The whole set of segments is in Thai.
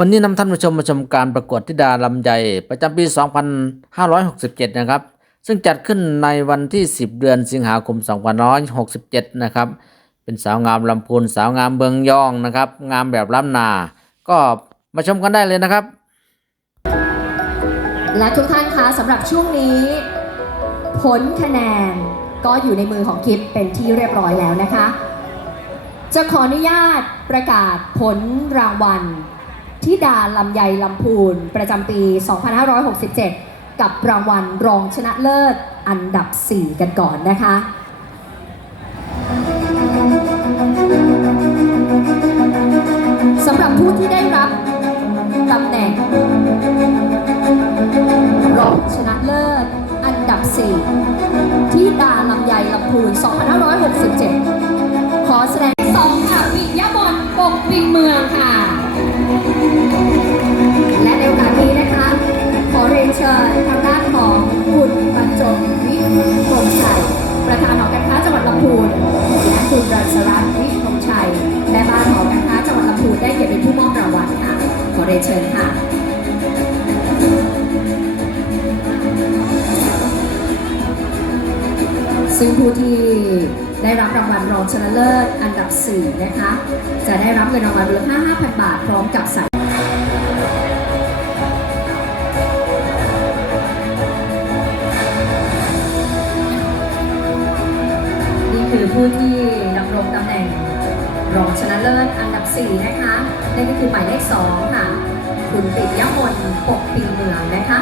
วันนี้นำท่านผู้ชมมาชมการประกวดธิดาลำไยประจำปี 2567 นะครับ ซึ่งจัดขึ้นในวันที่ 10 เดือนสิงหาคม 2567 นะครับ เป็นสาวงามลำพูนสาวงามเบืองยองนะครับ งามแบบล้ำนา ก็มาชมกันได้เลยนะครับ และทุกท่านคะสำหรับช่วงนี้ ผลคะแนนก็อยู่ในมือของคิปเป็นที่เรียบร้อยแล้วนะคะ จะขออนุญาตประกาศผลรางวัล ที่ดาลำไยลำพูน ประจำปี 2567 กับรางวัลรองชนะเลิศอันดับ 4 กันก่อนนะคะสำหรับผู้ที่ได้รับตำแหน่ง รองชนะเลิศอันดับ 4 ที่ดาลำไยลำพูน 2567 ขอแสดงสองค่ะปิยบนปกปิงเมืองค่ะ รียนเชิญทางด้านของคุณบรรจงวิกรมชัย ประธานหอการค้าจังหวัดลำพูน และคุณรัศรัตน์วิกรมชัยแม่บ้านหอการค้าจังหวัดลำพูนได้เกียรติเป็นผู้มอบรางวัลค่ะ ขอเรียนเชิญค่ะซึ่งผู้ที่ได้รับรางวัลรองชนะเลิศอันดับ 4 นะคะ จะได้รับเงินรางวัลมูลค่า 5,000 บาท พร้อมกับสาย ผู้ที่ดำรงตำแหน่งรองชนะเลิศอันดับ 4 นะคะนั่นก็คือหมายเลข2ค่ะ คุณปิยมนปกปิงเมืองนะคะ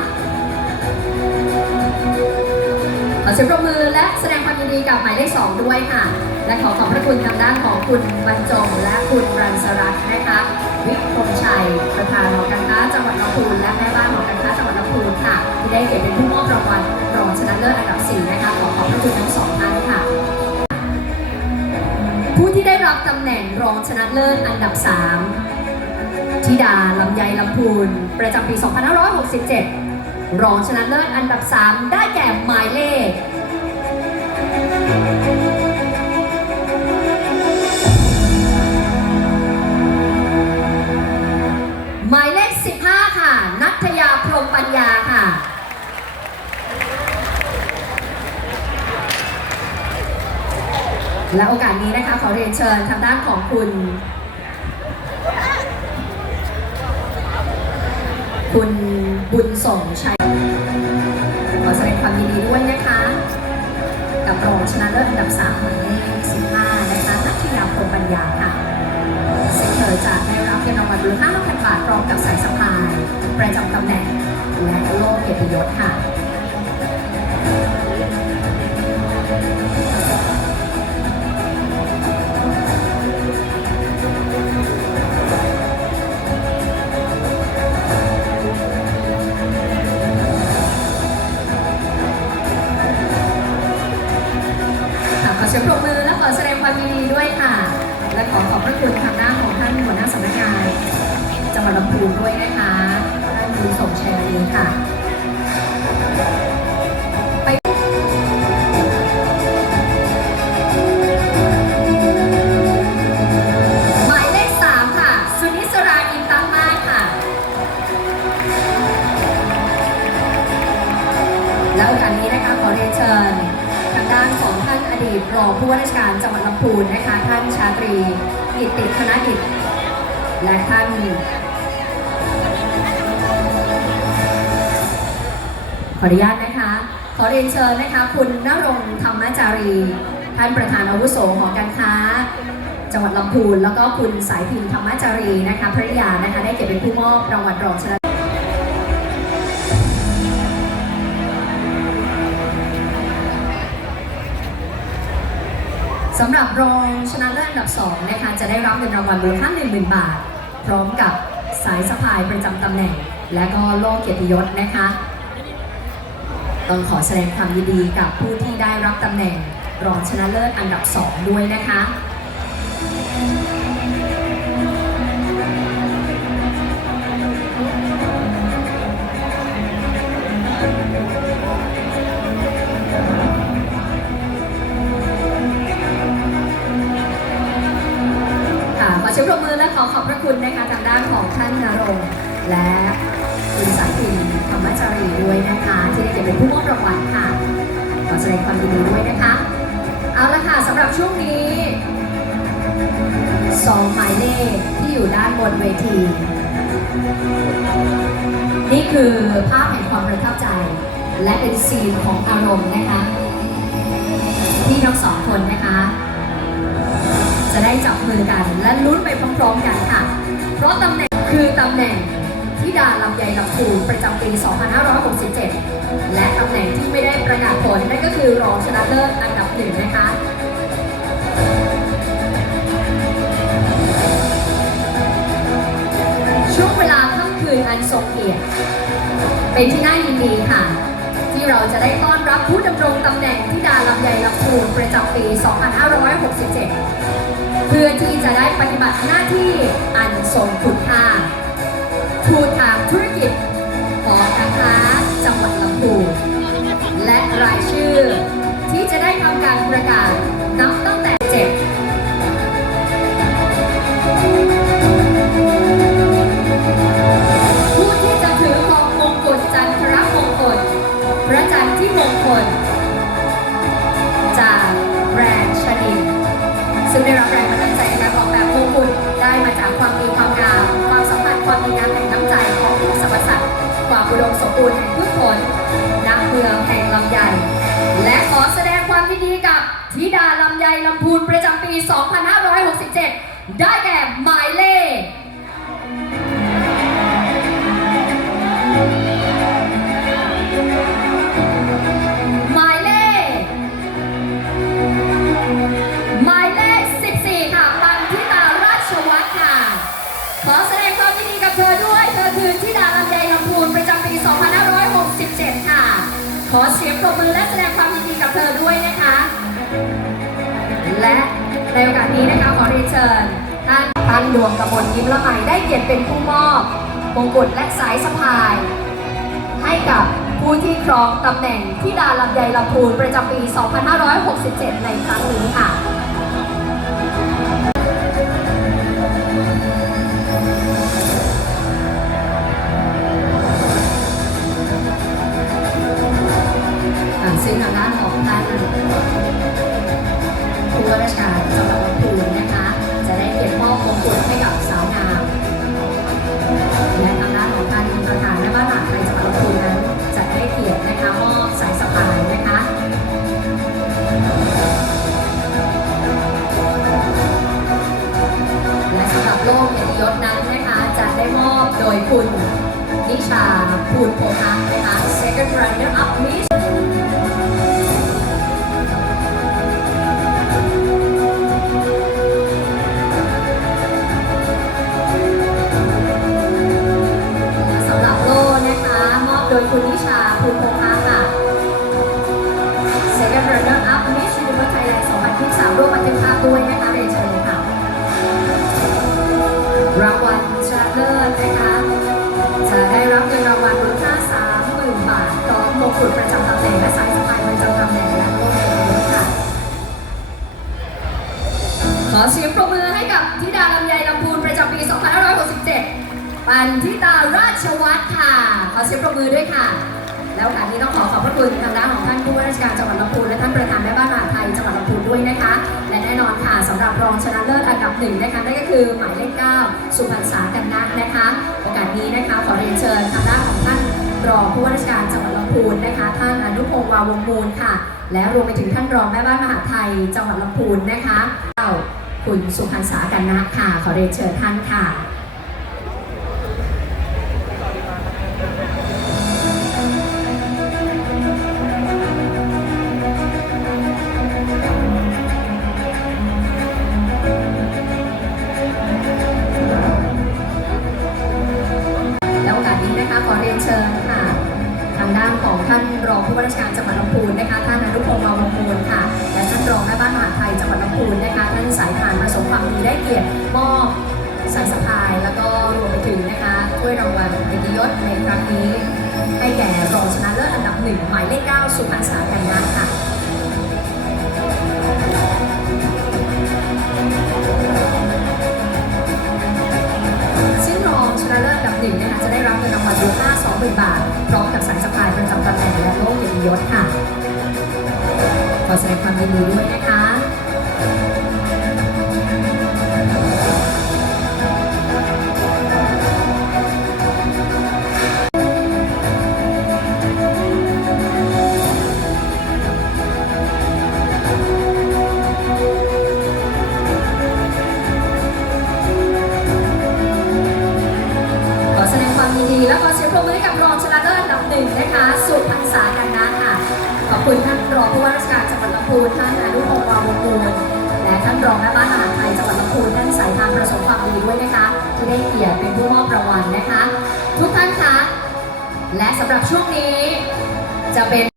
ขอเสียงปรบมือและแสดงความยินดีกับหมายเลขสองด้วยค่ะ และขอขอบพระคุณทางด้านของคุณบรรจงและคุณรันสรัตน์นะคะวิคมชัยประธานหอการค้าจังหวัดลำพูนและแม่บ้านหอการค้าจังหวัดลำพูนค่ะ ที่ได้เกียรติเป็นผู้มอบรางวัลรองชนะเลิศอันดับสี่นะคะขอขอบพระคุณทั้งสองท่านค่ะ ผู้ที่ได้รับตำแหน่งรองชนะเลิศอันดับ 3 ธิดาลำไยลำพูน ประจำปี 2567 รองชนะเลิศอันดับ 3 ได้แก่หมายเลขหมายเลข 15 ค่ะ นัทยาพรมปัญญาค่ะ และโอกาสนี้นะคะขอเรียนเชิญทางด้านของคุณ คุณบุญส่งชัย ขอแสดงความยินดีด้วยนะคะ กับรองชนะเลิศอันดับ3หมายเลข15นะคะนัทยาพรหมปัญญาค่ะซึ่งเธอจะได้รับเงินรางวัลมูลค่า5,000บาทพร้อมกับสายสะพาย ประจำตำแหน่ง และโล่เกียรติยศค่ะค่ะ นิสราอินตั้งมากค่ะ และโอกาสนี้นะคะขอเรียนเชิญทางด้านของท่านอดีตรองผู้ว่าราชการจังหวัดลำพูนนะคะ ท่านชาตรีกิตติธนกิจ และท่านขออนุญาตนะคะ ขอเรียนเชิญนะคะ คุณนรงธรรมจารี ท่านประธานอาวุโสหอการค้า จังหวัดลำพูน แล้วก็คุณสายพินธรรมจารีนะคะภริยานะคะได้เกียรติเป็นผู้มอบรางวัลรองชนะสำหรับรองชนะเลิศอันดับ2นะคะจะได้รับเงินรางวัลมูลค่า10,000 บาท พร้อมกับสายสะพายประจำตำแหน่ง และก็โล่เกียรติยศนะคะ ต้องขอแสดงความยินดีกับผู้ที่ได้รับตำแหน่งรองชนะเลิศอันดับ 2 ด้วยนะคะ ละค่ะสำหรับช่วงนี้สองหมายเลขที่อยู่ด้านบนเวที นี่คือภาพแห่งความประทับใจ และเป็นซีนของอารมณ์นะคะ ที่ทั้งสองคนนะคะ จะได้จับมือกันและลุ้นไปพร้อมๆกันค่ะ เพราะตำแหน่งคือตำแหน่งที่ดาลำไยลำพูประจำปี 2567 และตำแหน่งที่ไม่ได้ประกาศผลนั่นก็คือรองชนะเลิศอันดับ หนึ่งนะคะช่วงเวลาค่ำคืนอันทรงเกียรติเป็นที่น่ายินดีค่ะ ที่เราจะได้ต้อนรับผู้ดำรงตำแหน่งที่ดาลำไยลำพูนประจำปี 2567 เพื่อที่จะได้ปฏิบัติหน้าที่อันทรงคุณค่าทูตทางธุรกิจหอการค้าจังหวัดลำพูน ซึ่งได้รับแรงบันดาลใจในการออกแบบมงกุณได้มาจากความดีความงามความสัมพันธ์ความดีงามแห่งน้ำใจของผู้สรรพสัตว์ความอุดมสมบูรณ์แห่งพืชผลนักเมืองแห่งลำไยและขอแสดงความยินดีกับธิดาลำไยลำพูนประจำปี 2567 ได้แก่หมายเลข และในโอกาสนี้นะคะขอเรียนเชิญท่านตันดวงกมลยิ้มละไมได้เกียรติเป็นผู้มอบมงกุฎและสายสะพาย ให้กับผู้ที่ครองตำแหน่งที่ดาลำไยลำพูนประจำปี 2567 ในครั้งนี้ค่ะ โล่เกียรติยศนั้นนะคะจะได้มอบโดยคุณนิชาภูลโพคังนะคะ Second Runner Up Miss สำหรับโล่นะคะ มอบโดยคุณนิชาภูลโพคังค่ะ Second Runner Up Miss Universe Thailand 2023ร่วมบันทึกภาพด้วยนะคะันทิตาราชวัฒน์ค่ะ ขอเสียงปรบมือด้วยค่ะ แล้วโอกาสนี้ต้องขอขอบพระคุณทางด้านของท่านผู้ว่าราชการจังหวัดลำพูนและท่านประธานแม่บ้านมหาไทยจังหวัดลำพูนด้วยนะคะ และแน่นอนค่ะสำหรับรองชนะเลิศอันดับหนึ่งนะคะนั่นก็คือหมายเลข9สุพรรณษากันนะนะคะ โอกาสนี้นะคะขอเรียนเชิญทางด้านของท่านรองผู้ว่าราชการจังหวัดลำพูนนะคะ ท่านอนุพงศ์วาวงมูลค่ะ และรวมไปถึงท่านรองแม่บ้านมหาไทยจังหวัดลำพูนนะคะเจ้าคุณสุพรรณษากันนะค่ะ ขอเรียนเชิญท่านค่ะ หนึ่งหมายเลข9สุพรรณสากันนะค่ะซึ่งรองชนะเลิศกับหนึ่งนะคะจะได้รับเงินรางวัลมูลค่า20,000บาท พร้อมกับสายสะพายประจำตำแหน่งและโล่เกียรติยศค่ะ ขอแสดงความยินดีด้วยนะคะ ทุกท่านคะ และสำหรับช่วงนี้จะเป็น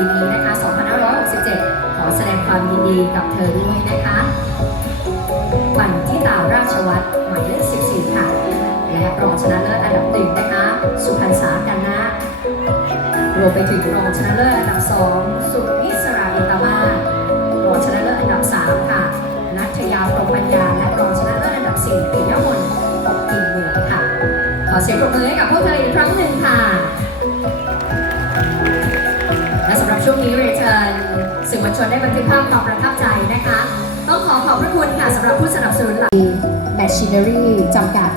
ปีนี้นะคะ 2567 ขอแสดงความยินดีกับเธอด้วยนะคะบันทิตาราชวัตรหมายเลข 14 ค่ะ และรองชนะเลิศอันดับหนึ่งนะคะ สุพรรษากันนะ รวมไปถึงรองชนะเลิศอันดับ 2 สุนิสราอินตามารองชนะเลิศอันดับ 3 ค่ะ นัทยาพรหมปัญญา และรองชนะเลิศอันดับ 4 ปิยมนต์ปกปิ่นเหนือค่ะ ขอเสียงปรบมือให้กับพวกเธออีกครั้งหนึ่งค่ะ วลชนได้บันทึกภาพความประทับใจนะคะ ต้องขอขอบพระคุณค่ะสำหรับผู้สนับสนุนหลัก Machinery จำกัด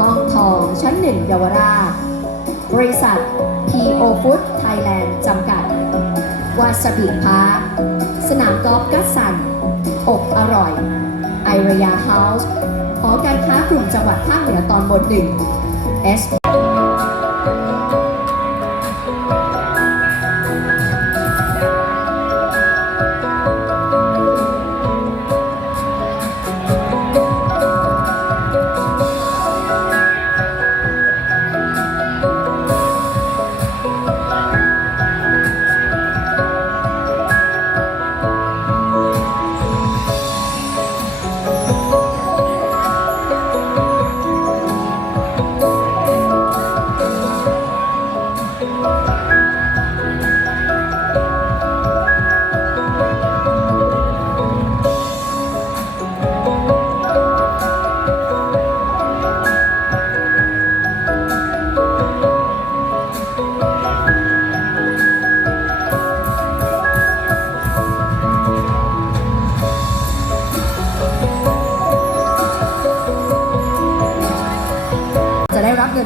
ห้องทองชั้นหนึ่งเยาวราช บริษัท PO Food Thailand จำกัด วาซาบิพาร์คสนามกอล์ฟกัสสันอกอร่อย ไอรยาเฮาส์หอการค้ากลุ่มจังหวัดภาคเหนือตอนบนหนึ่ง S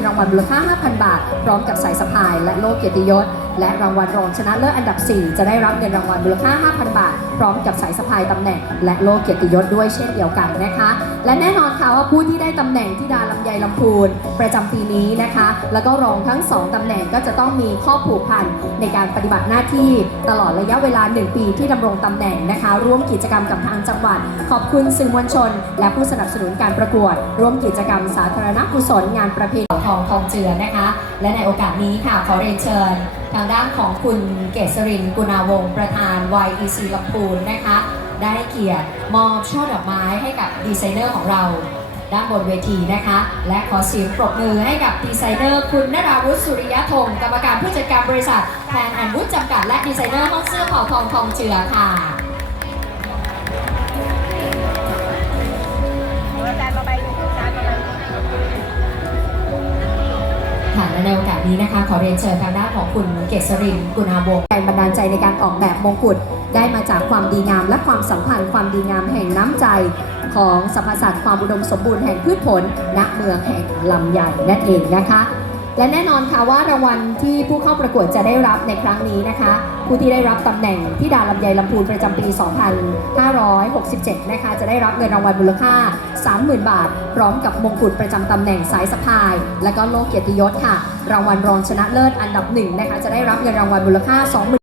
รับเงินรางวัลมูลค่า 5,000 บาท พร้อมกับสายสะพายและโล่เกียรติยศ และรางวัลรองชนะเลิศอันดับ 4 จะได้รับเงินรางวัลมูลค่า 5,000 บาท พร้อมกับสายสะพายตำแหน่ง และโล่เกียรติยศด้วยเช่นเดียวกันนะคะ และแน่นอนค่ะว่าผู้ที่ได้ตำแหน่งที่ดาลำ ไยลำพูนประจำปีนี้นะคะ แล้วก็รองทั้ง 2ตำแหน่งก็จะต้องมีข้อผูกพันในการปฏิบัติหน้าที่ตลอดระยะเวลา 1 ปีที่ดำรงตำแหน่งนะคะ ร่วมกิจกรรมกับทางจังหวัด ขอบคุณสื่อมวลชน และผู้สนับสนุนการประกวด ร่วมกิจกรรมสาธารณกุศลงานประเพณีทองทองเจือนะคะ และในโอกาสนี้ค่ะขอเรียนเชิญ ทางด้านของคุณเกษรินกุณาวงศ์ประธาน YEC ลำพูนนะคะได้เกียรติมอบช่อดอกไม้ให้กับดีไซเนอร์ของเรา ด้านบนเวทีนะคะ และขอเสียงปรบมือให้กับดีไซเนอร์คุณนราวุฒิสุริยะธงกรรมการผู้จัดการบริษัทแพนแอนวุฒิจำกัดและดีไซเนอร์ห้องเสื้อเผ่าทองทองเจือค่ะค่ะและในโอกาสนี้นะคะ ขอเรียนเชิญทางด้านของคุณเกษรินกุณาวงศ์แรงบันดาลใจในการออกแบบมงกุฎ ได้มาจากความดีงามและความสัมพันธ์ความดีงามแห่งน้ำใจ ของสรรพสัตว์ความอุดมสมบูรณ์แห่งพืชผลณเมืองแห่งลำใหญ่นั่นเองนะคะและแน่นอนค่ะว่ารางวัลที่ผู้เข้าประกวดจะได้รับในครั้งนี้นะคะ ผู้ที่ได้รับตำแหน่งที่ดาลำไยลำพูนประจำปี 2567 นะคะ จะได้รับเงินรางวัลมูลค่า 30,000 บาท พร้อมกับมงกุฎประจำตำแหน่งสายสะพาย และก็โลกเกียรติยศค่ะ รางวัลรองชนะเลิศอันดับหนึ่งนะคะจะได้รับเงินรางวัลมูลค่า 20,000